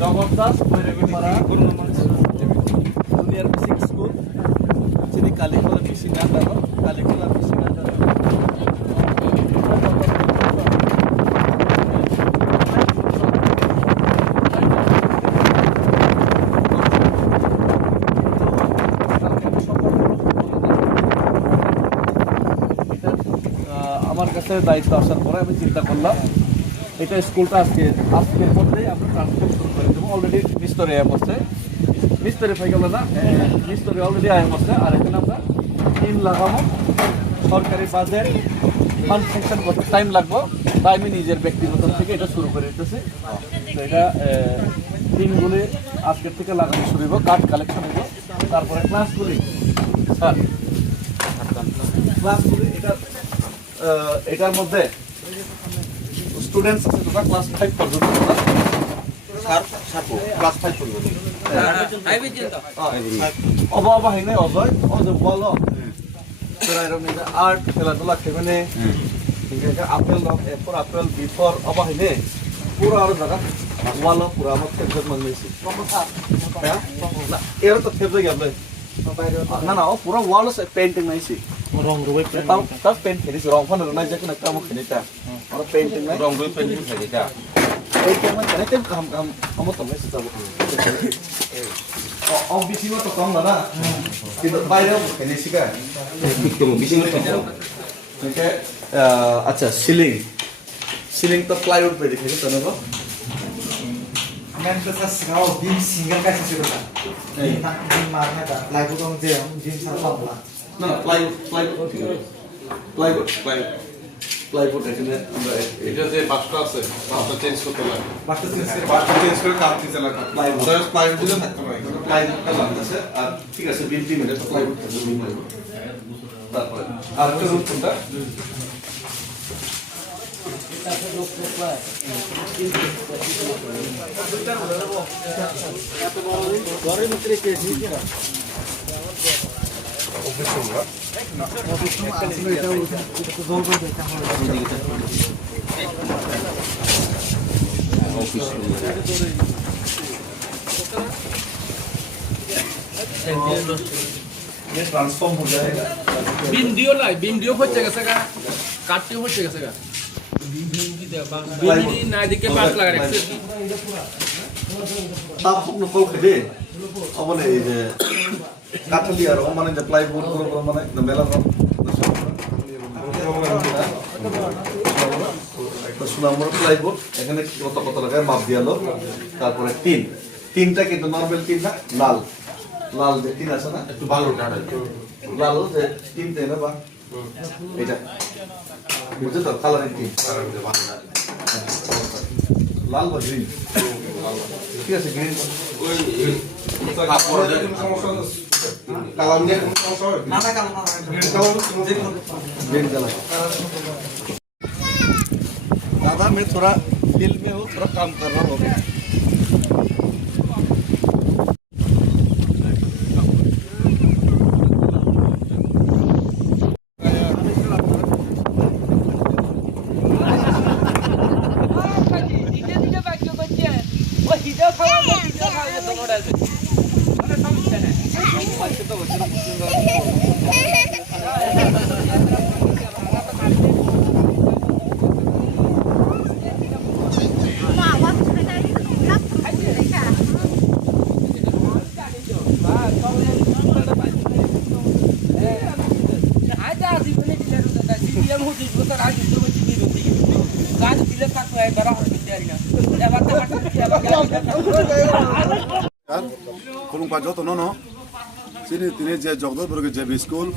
Jagannath ভৈরবীপাড়া junior music school যিনি কালীকলা music under কালীকলা music under আমার কাছে দায়িত্ব আসার পরে আমি চিন্তা করলাম এটা স্কুলটা আজকের মধ্যেই আমরা ট্রান্সফার শুরু করে দেবো। অলরেডি মিস্তরি আয় বসছে, মিস্তরি হয়ে গেল না, মিস্তরি অলরেডি আয় বসছে। আর এখানে আমরা টিম লাগাবো, সরকারি বাজেট ফান্ড সেকশন করতে টাইম লাগবো, তাই আমি নিজের ব্যক্তিগত থেকে এটা শুরু করে দিতেছি। তো এটা টিমগুলি আজকের থেকে লাগানো শুরু হইব, কার্ড কালেকশন হইব, তারপরে ক্লাসগুলি স্যার ক্লাসগুলি এটার মধ্যে স্টুডেন্টস আছে তোমরা ক্লাস 5 পর্যন্ত ক্লাস 5 পর্যন্ত অবা হেনে অজয় অজয় বলো তোরা এরকম আর্ট খেলাধুলা খেবেনে আপেল এরপর আপেল বিফর অবা হেনে পুরো আরো জায়গা ওয়ালো পুরো আমার খেলতে মন নিয়েছি এর তো খেলতে গেলে না না ও পুরো ওয়াল পেন্টিং নাইছি রং রুই তাও পেন্ট খেলিছি রং ফান নাই যে কোনো কাম খেলিতা আর পেন্টিং নাই রং রুই পেন্টিং খেলিতা এই কেমন জানে তেম কাম আমো তো মেসে যাব ও বিসিও তো কম না কিন্তু বাইরেও খেলিছি কা একদম বিসিও তো ওকে আচ্ছা সিলিং তো প্লাইউড पे दिखे तो ना मैं तो सर सिखाओ बीम सिंगल कैसे शुरू कर बीम मारने का प्लाईवुड हम दे हम बीम सारा पाऊंगा না প্লাইউড এখানে আমরা এটা যে বাসটা আছে বাসটা চেঞ্জ করতে লাগে बात तो বাসটা চেঞ্জ করে কাট দিতে লাগে প্লাইউড প্লাইউড দিলে থাকতে পারে প্লাইউডটা লাগতেছে আর ঠিক আছে বিম টিম এটা তো প্লাইউড থাকবে বিম প্লাইউড তারপরে আর একটা রুম কোনটা ঘরের ভিতরে কে দিয়েছে না ये ट्रांसफॉर्म हो जाएगा बीम दियो हो जाएगा सगा काटते हो जाएगा सगा बीम ना दिखे पास लगा रहे তাপ নকল খেদে অবলে এই যে কাঠালি আর মানে যে প্লাইউড গুলো মানে মেলা একটা সুনামর প্লাইউড এখানে কত কত লাগায় মাপ দিয়ালো তারপরে তিনটা কিন্তু নরমাল তিন না লাল যে তিন আছে না একটু ভালো ডাটা লাল যে তিন দেয় না বা এটা বুঝছো তো কালারিং তিন লাল বা গ্রিন ঠিক আছে গ্রিন ওই কাপড় দিয়ে কোনো সমস্যা কালার দিয়ে কোনো সমস্যা হবে ना ना ना ग्रीन कलर दादा मैं थोड़ा फील्ड में हूँ थोड़ा काम कर रहा हूँ खुलुमबा যত ননো তিনি যে জগদলপুর জেবি স্কুল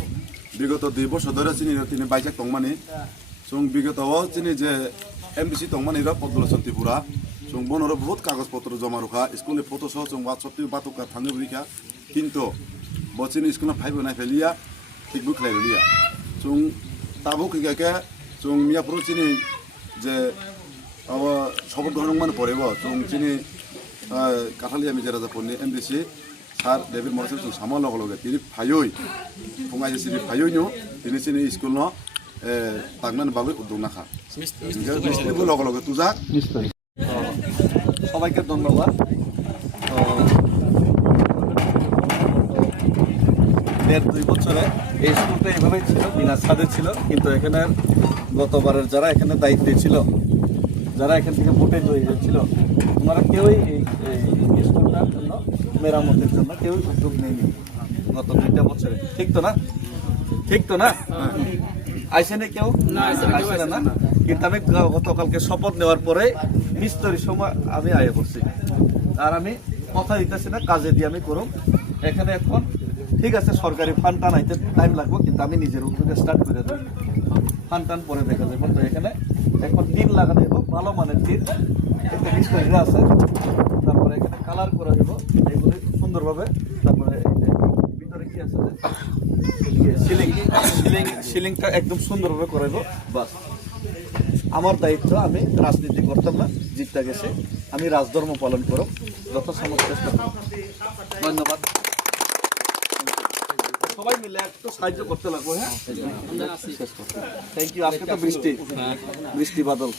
বিগত 2 বছর ধরে তিনি বাইজাক তংমানি সং বিগত তিনি যে এমবিসি তংমানি রা পদলসন ত্রিপুরা সং বনর বহুত কাগজপত্র জমা রাখা স্কুলে ফটো সহ সং WhatsApp বাতুকা থাঙ্গে রিখা কিন্তু বচিনি স্কুল ফাইব না ফেলিয়া ঠিক বুখলাই লিয়া সং তাবু কিগাকে সং মিয়াপুর চিনি যে শপথ গ্রহণ মানে পড়েব সং চিনি কাঠালি আমি জেরাজাপুরনি MDC স্যার ডেভিড মরিসন जों सामा लगे लगे তিনি ফাইই फुङाय सिरि फाइई नो তিনি सिनि स्कुल न तांगनान बागै उद्योग नाखा मिस्त्रिबो लगे लगे तुजा নিশ্চয়ই সবাইকে ধন্যবাদ। দেড় দুই বছরে এই স্কুলটা এইভাবেই ছিল, বিনা ছাদে ছিল, কিন্তু এখানে গতবারের যারা এখানে দায়িত্বে ছিল, যারা এখান থেকে ভোটে জয়ী হয়েছিল, ওনারা কেউই এই স্কুলটার জন্য মেরামতের জন্য কেউ উদ্যোগ নেয়নি গত 2টা বছরে। ঠিক তো না? ঠিক তো না? আইসেনে কেউ আইসেনে না, কিন্তু আমি গতকালকে শপথ নেওয়ার পরে মিস্তরি সময় আমি আয় করছি, আর আমি কথা দিতেছি না, কাজে দিয়ে আমি করুম। এখানে এখন ঠিক আছে সরকারি ফান্ড টান আইতে টাইম লাগবে, কিন্তু আমি নিজের উদ্যোগে স্টার্ট করে দেবো। ফান্ড টান পরে দেখা যাবে। তো এখানে এখন টিন লাগানো দেবো, ভালো মানের টিন, এতে মিস্ত্রিরা আছে। তারপরে এখানে কালার করা দেবো এগুলি সুন্দরভাবে। তারপরে ভিতরে কি আছে সিলিং, সিলিংটা একদম সুন্দরভাবে করে দেবো। বাস আমার দায়িত্ব, আমি রাজনীতি করতাম না, জিতটা গেছে, আমি রাজধর্ম পালন করব, যত সমস্ত চেষ্টা করব। ধন্যবাদ। সবাই মিলে একটু সাহায্য করতে লাগবে। হ্যাঁ, থ্যাংক ইউ। আজকে তো বৃষ্টি বাদল।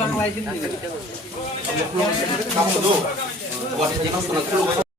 বাংলায়